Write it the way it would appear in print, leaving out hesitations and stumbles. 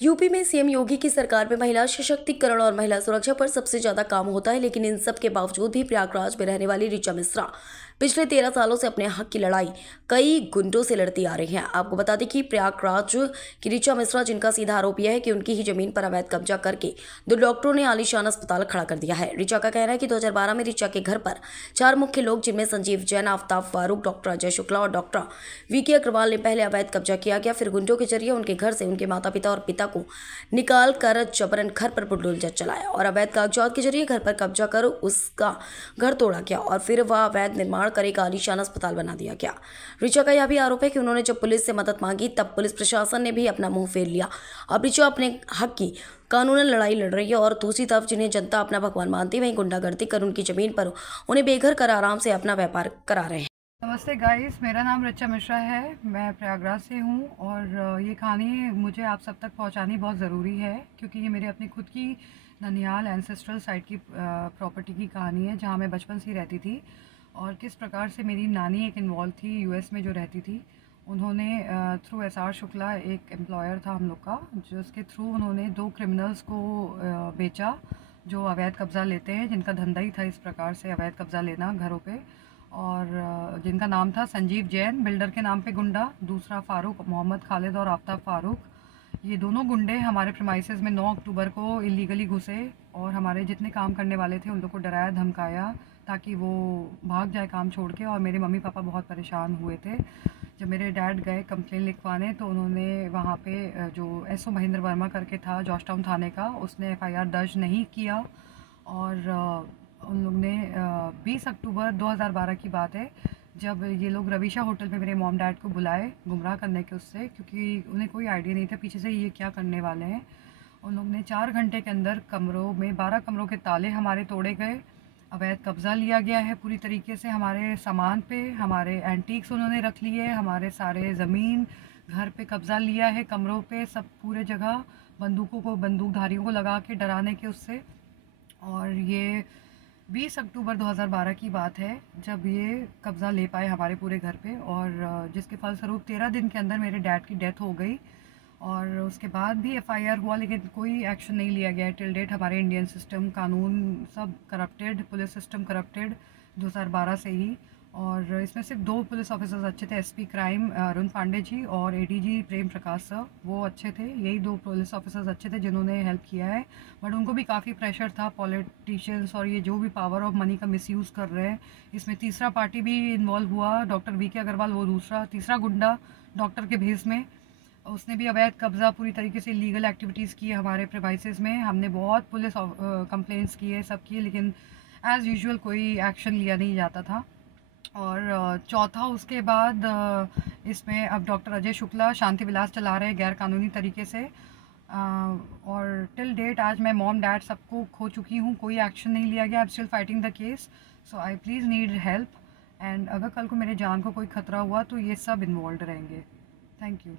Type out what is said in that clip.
UP में CM योगी की सरकार में महिला सशक्तिकरण और महिला सुरक्षा पर सबसे ज्यादा काम होता है, लेकिन इन सब के बावजूद भी प्रयागराज में रहने वाली ऋचा मिश्रा पिछले 13 सालों से अपने हक की लड़ाई कई गुंडों से लड़ती आ रही हैं। आपको बता दें कि प्रयागराज की ऋचा मिश्रा, जिनका सीधा आरोप यह है कि उनकी ही जमीन पर अवैध कब्जा करके 2 डॉक्टरों ने आलीशान अस्पताल खड़ा कर दिया है। ऋचा का कहना है कि 2012 में ऋचा के घर पर 4 मुख्य लोग, जिनमें संजीव जैन, आफ्ताब फारूक, डॉक्टर अजय शुक्ला और डॉक्टर वीके अग्रवाल ने पहले अवैध कब्जा किया गया, फिर गुंडों के जरिए उनके घर से उनके माता पिता और पिता को निकाल कर जबरन घर पर बुलडोजर चलाया और अवैध कागजात के जरिए घर पर कब्जा कर उसका घर तोड़ा गया और फिर वह अवैध निर्माण कर एक आलीशान अस्पताल बना दिया गया। ऋचा का यह भी आरोप है कि उन्होंने जब पुलिस से मदद मांगी तब पुलिस प्रशासन ने भी अपना मुंह फेर लिया। अब ऋचा अपने हक की कानूनन लड़ाई लड़ रही है और दूसरी तरफ जिन्हें जनता अपना भगवान मानती है, वहीं गुंडागर्दी कर उनकी जमीन पर उन्हें बेघर कर आराम से अपना व्यापार करा रहे हैं। नमस्ते गाइस, मेरा नाम ऋचा मिश्रा है। मैं प्रयागराज से हूँ और ये कहानी मुझे आप सब तक पहुँचानी बहुत ज़रूरी है, क्योंकि ये मेरे अपनी खुद की ननिहाल एंसेस्ट्रल साइट की प्रॉपर्टी की कहानी है, जहाँ मैं बचपन से ही रहती थी और किस प्रकार से मेरी नानी एक इन्वॉल्व थी यूएस में जो रहती थी। उन्होंने थ्रू एसआर शुक्ला, एक एम्प्लॉयर था हम लोग का, जो उसके थ्रू उन्होंने 2 क्रिमिनल्स को बेचा जो अवैध कब्ज़ा लेते हैं, जिनका धंधा ही था इस प्रकार से अवैध कब्ज़ा लेना घरों पे। और जिनका नाम था संजीव जैन, बिल्डर के नाम पे गुंडा, दूसरा फारूक मोहम्मद खालिद और आफ्ताब फारूक। ये दोनों गुंडे हमारे प्रीमाइसेस में 9 अक्टूबर को इलीगली घुसे और हमारे जितने काम करने वाले थे उन लोग को डराया धमकाया ताकि वो भाग जाए काम छोड़ के। और मेरे मम्मी पापा बहुत परेशान हुए थे। जब मेरे डैड गए कंप्लेन लिखवाने तो उन्होंने वहाँ पे जो एसओ महेंद्र वर्मा करके था जॉर्ज टाउन थाने का, उसने एफआईआर दर्ज नहीं किया। और उन लोग ने 20 अक्टूबर 2012 की बात है, जब ये लोग रवीशा होटल पे मेरे मॉम डैड को बुलाए गुमराह करने के उससे, क्योंकि उन्हें कोई आइडिया नहीं था पीछे से ये क्या करने वाले हैं। उन लोग ने 4 घंटे के अंदर कमरों में 12 कमरों के ताले हमारे तोड़े गए, अवैध कब्ज़ा लिया गया है पूरी तरीके से हमारे सामान पे, हमारे एंटीक्स उन्होंने रख लिए, हमारे सारे ज़मीन घर पे कब्ज़ा लिया है, कमरों पे सब पूरे जगह बंदूकों को, बंदूकधारियों को लगा के डराने के उससे। और ये 20 अक्टूबर 2012 की बात है जब ये कब्ज़ा ले पाए हमारे पूरे घर पे, और जिसके फलस्वरूप 13 दिन के अंदर मेरे डैड की डेथ हो गई। और उसके बाद भी एफआईआर हुआ, लेकिन कोई एक्शन नहीं लिया गया टिल डेट। हमारे इंडियन सिस्टम, कानून सब करप्टेड, पुलिस सिस्टम करप्टेड 2012 से ही। और इसमें सिर्फ 2 पुलिस ऑफिसर्स अच्छे थे, एसपी क्राइम अरुण पांडे जी और एडीजी प्रेम प्रकाश सर, वो अच्छे थे। यही 2 पुलिस ऑफिसर्स अच्छे थे जिन्होंने हेल्प किया है, बट उनको भी काफ़ी प्रेशर था पॉलिटिशियंस और ये जो भी पावर ऑफ मनी का मिसयूज़ कर रहे हैं। इसमें तीसरा पार्टी भी इन्वॉल्व हुआ, डॉक्टर वीके अग्रवाल, वो तीसरा गुंडा डॉक्टर के भेस में, उसने भी अवैध कब्ज़ा पूरी तरीके से लीगल एक्टिविटीज़ की हमारे प्रिमाइसेस में। हमने बहुत पुलिस कंप्लेंट्स किए, सब किए, लेकिन एज़ यूजुअल कोई एक्शन लिया नहीं जाता था। और चौथा उसके बाद इसमें अब डॉक्टर अजय शुक्ला शांति विलास चला रहे हैं गैर कानूनी तरीके से। और टिल डेट आज मैं मॉम डैड सबको खो चुकी हूँ, कोई एक्शन नहीं लिया गया। I am still fighting the case, so I please need help. And अगर कल को मेरे जान को कोई खतरा हुआ तो ये सब इन्वॉल्व रहेंगे। Thank you.